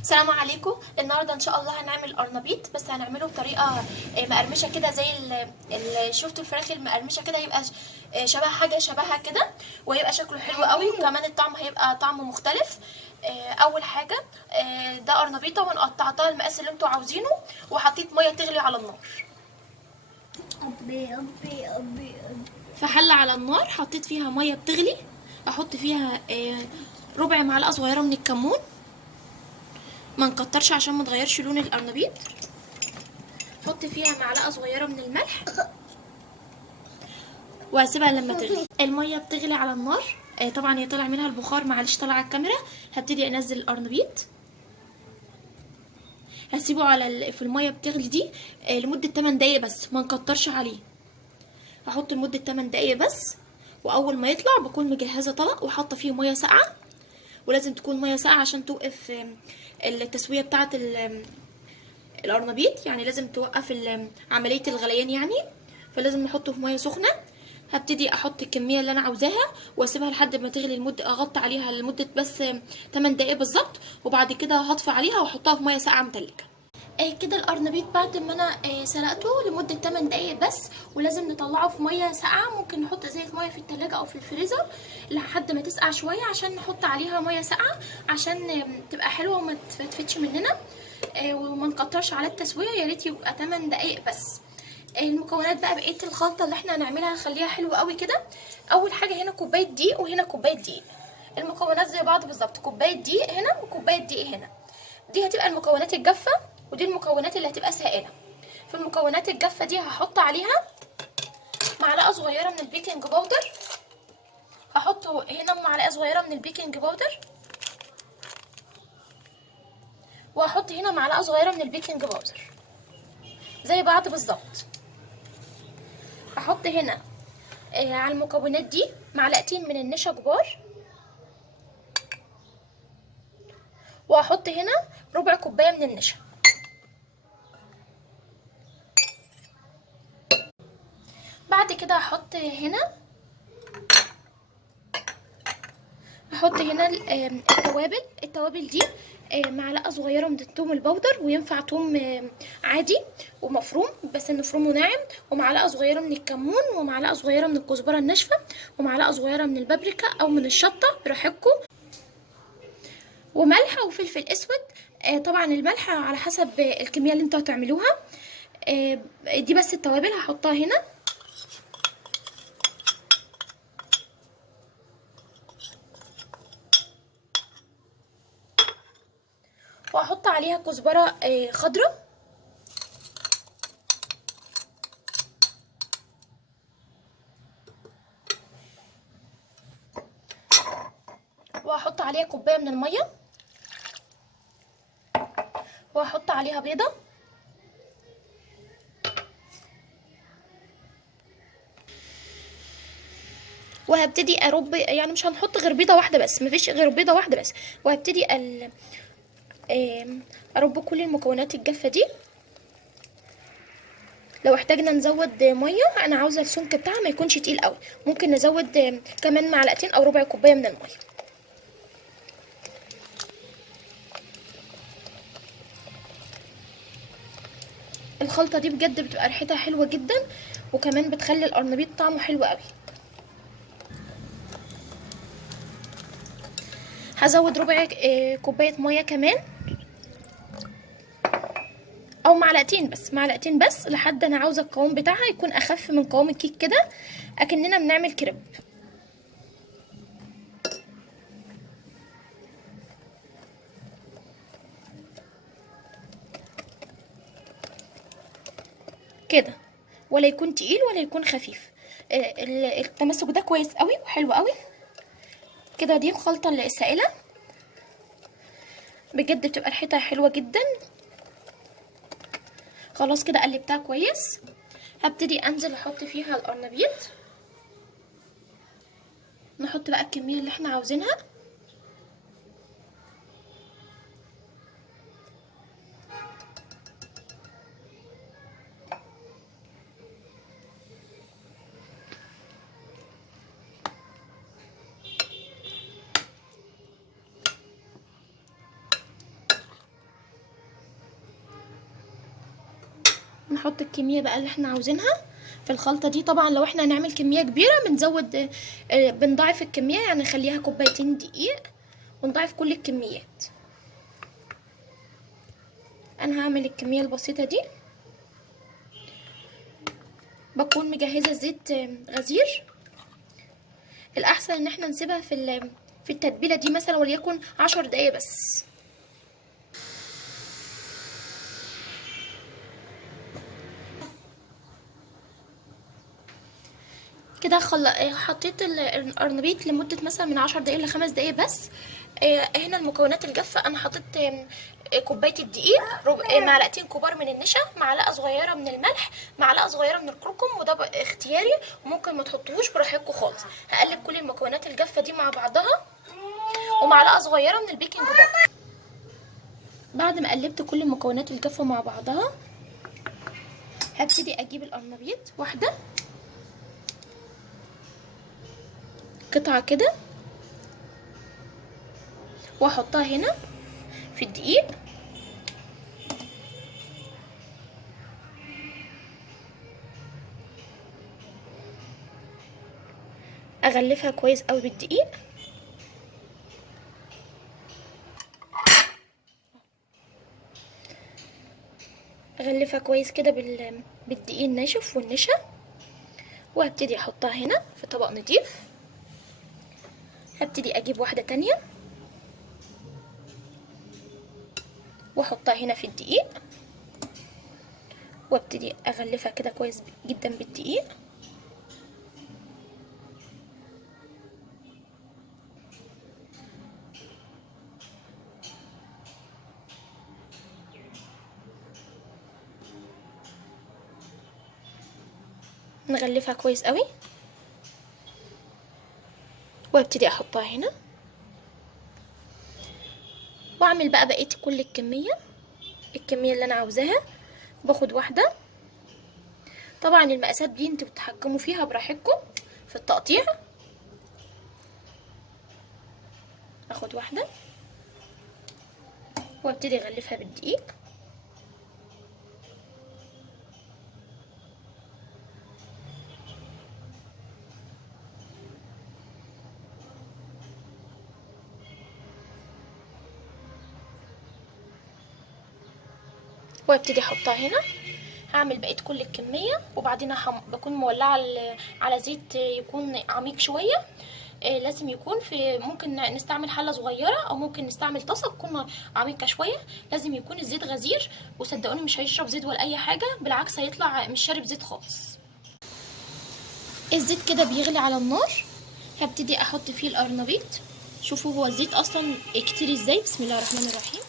السلام عليكم. النهارده ان شاء الله هنعمل قرنبيط، بس هنعمله بطريقه مقرمشه كده، زي شفتوا الفراخ المقرمشه كده، يبقى شبه حاجه شبهها كده، ويبقى شكله حلو قوي، وكمان الطعم هيبقى طعمه مختلف. اول حاجه، ده قرنبيطه وانا قطعتها المقاس اللي انتوا عاوزينه، وحطيت ميه تغلي على النار. في حله على النار حطيت فيها ميه بتغلي، احط فيها ربع معلقه صغيره من الكمون، ما نكترش عشان ما تغيرش لون القرنبيط. حط فيها معلقه صغيره من الملح، وهسيبها لما تغلي. الميه بتغلي على النار، طبعا هي طلع منها البخار، معلش طلع على الكاميرا. هبتدي انزل القرنبيط، هسيبه في الميه بتغلي دي لمده 8 دقايق بس، ما نكترش عليه. هحط لمده 8 دقايق بس، واول ما يطلع بكون مجهزه طبق وحاطه فيه ميه ساقعه، ولازم تكون ميه ساقعه عشان توقف التسويه بتاعه القرنبيط، يعني لازم توقف عمليه الغليان يعني، فلازم نحطه في ميه سخنه. هبتدي احط الكميه اللي انا عاوزاها واسيبها لحد ما تغلي، لمده اغطي عليها لمده بس 8 دقايق بالظبط، وبعد كده هطفي عليها واحطها في ميه ساقعه متلجه. كده القرنبيط بعد ما انا سلقته لمده 8 دقايق بس، ولازم نطلعه في ميه ساقعه. ممكن نحط ازازه ميه في التلاجة او في الفريزر لحد ما تسقع شويه، عشان نحط عليها ميه ساقعه، عشان تبقى حلوه وما تفتفتش مننا، وما نكترش على التسويه. يا ريت يبقى 8 دقايق بس. المكونات بقى، بقيه الخلطه اللي احنا هنعملها نخليها حلوه قوي كده. اول حاجه، هنا كوبايه دقيق وهنا كوبايه دقيق، المكونات زي بعض بالظبط، كوبايه دقيق هنا وكوبايه دقيق هنا. دي هتبقى المكونات الجافه، ودي المكونات اللي هتبقى سائله. في المكونات الجافه دي هحط عليها معلقه صغيره من البيكنج باودر، هحط هنا معلقه صغيره من البيكنج باودر، وهحط هنا معلقه صغيره من البيكنج باودر زي بعض بالظبط. هحط هنا على المكونات دي معلقتين من النشا كبار، وهحط هنا ربع كوبايه من النشا. بعد كده هحط هنا التوابل دي معلقه صغيره من الثوم البودر، وينفع ثوم عادي ومفروم بس نفرمه ناعم، ومعلقه صغيره من الكمون، ومعلقه صغيره من الكزبره الناشفه، ومعلقه صغيره من البابريكا او من الشطه براحتكم، وملح وفلفل اسود. طبعا الملح على حسب الكميه اللي انتوا هتعملوها. دي بس التوابل هحطها هنا، وهحط عليها كزبره خضراء، وهحط عليها كوبايه من الميه، وهحط عليها بيضه، وهبتدي ارب، يعني مش هنحط غير بيضه واحده بس، مفيش غير بيضه واحده بس. وهبتدي ارب كل المكونات الجافه دي. لو احتاجنا نزود ميه، انا عاوزه السمك بتاعها ما يكونش تقيل قوي، ممكن نزود كمان معلقتين او ربع كوبايه من الميه. الخلطه دي بجد بتبقى ريحتها حلوه جدا، وكمان بتخلي القرنبيط طعمه حلو قوي. هزود ربع كوبايه ميه كمان، او معلقتين بس لحد انا عاوزه القوام بتاعها يكون اخف من قوام الكيك كده، اكننا بنعمل كريب كده، ولا يكون تقيل ولا يكون خفيف. التمسك ده كويس قوي وحلو قوي كده. دي الخلطه السائله بجد بتبقى ريحتها حلوه جدا. خلاص كده قلبتها كويس، هبتدي انزل احط فيها القرنبيط. نحط بقى الكميه اللي احنا عاوزينها، نحط الكميه بقى اللي احنا عاوزينها في الخلطه دي. طبعا لو احنا هنعمل كميه كبيره بنزود، بنضاعف الكميه، يعني نخليها كوبايتين دقيق ونضاعف كل الكميات. انا هعمل الكميه البسيطه دي. بكون مجهزه زيت غزير. الاحسن ان احنا نسيبها في التتبيله دي مثلا وليكن 10 دقايق بس. كده حطيت القرنبيط لمده مثلا من 10 دقايق ل5 دقايق بس. هنا المكونات الجافه، انا حطيت كوبايه الدقيق، معلقتين كبار من النشا، معلقه صغيره من الملح، معلقه صغيره من الكركم، وده اختياري وممكن ما تحطوهوش براحتكم خالص. هقلب كل المكونات الجافه دي مع بعضها، ومعلقه صغيره من البيكنج باودر. بعد ما قلبت كل المكونات الجافه مع بعضها، هبتدي اجيب القرنبيط واحده قطعه كده واحطها هنا في الدقيق. اغلفها كويس قوي بالدقيق. اغلفها كويس كده بالدقيق الناشف والنشا، وهبتدي احطها هنا في طبق نضيف. هبتدي اجيب واحده تانية واحطها هنا في الدقيق، وابتدي اغلفها كده كويس جدا بالدقيق. نغلفها كويس قوي، وابتدي احطها هنا واعمل بقى بقيه كل الكميه اللي انا عاوزاها. باخد واحده. طبعا المقاسات دي انتوا بتتحكموا فيها براحتكم في التقطيع. اخد واحده وابتدي اغلفها بالدقيق. وابتدي احطها هنا. هعمل بقيه كل الكميه، وبعدين بكون مولعه على زيت يكون عميق شويه. لازم يكون ممكن نستعمل حله صغيره او ممكن نستعمل طاسه تكون عميقه شويه. لازم يكون الزيت غزير، وصدقوني مش هيشرب زيت ولا اي حاجه، بالعكس هيطلع مش شارب زيت خالص. الزيت كده بيغلي على النار. هبتدي احط فيه القرنبيط. شوفوا هو الزيت اصلا كتير ازاي. بسم الله الرحمن الرحيم.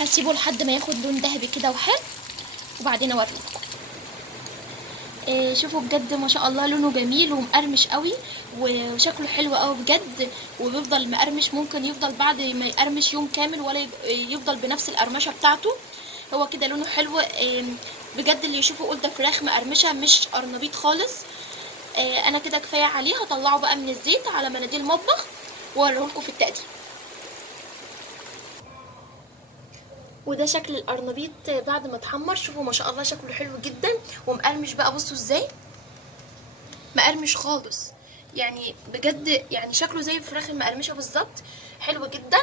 هسيبه لحد ما ياخد لون ذهبي كده وحلو، وبعدين اوريكم. شوفوا بجد ما شاء الله لونه جميل ومقرمش قوي، وشكله حلو قوي بجد، وبيفضل مقرمش. ممكن يفضل بعد ما يقرمش يوم كامل ولا يفضل بنفس القرمشه بتاعته. هو كده لونه حلو بجد. اللي يشوفه يقول ده فراخ مقرمشه مش قرنبيط خالص. انا كده كفايه عليه. هطلعه بقى من الزيت على مناديل مطبخ واوريهولكم في التقديم. وده شكل القرنبيط بعد ما اتحمر. شوفوا ما شاء الله شكله حلو جدا ومقرمش بقى. بصوا ازاي مقرمش خالص، يعني بجد يعني شكله زي الفراخ المقرمشه بالظبط. حلو جدا.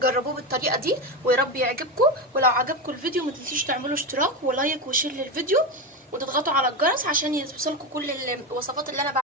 جربوه بالطريقه دي ويا رب يعجبكم. ولو عجبكم الفيديو ما تنسيش تعملوا اشتراك ولايك وشير للفيديو، وتضغطوا على الجرس عشان يوصلكم كل الوصفات اللي انا بعملها.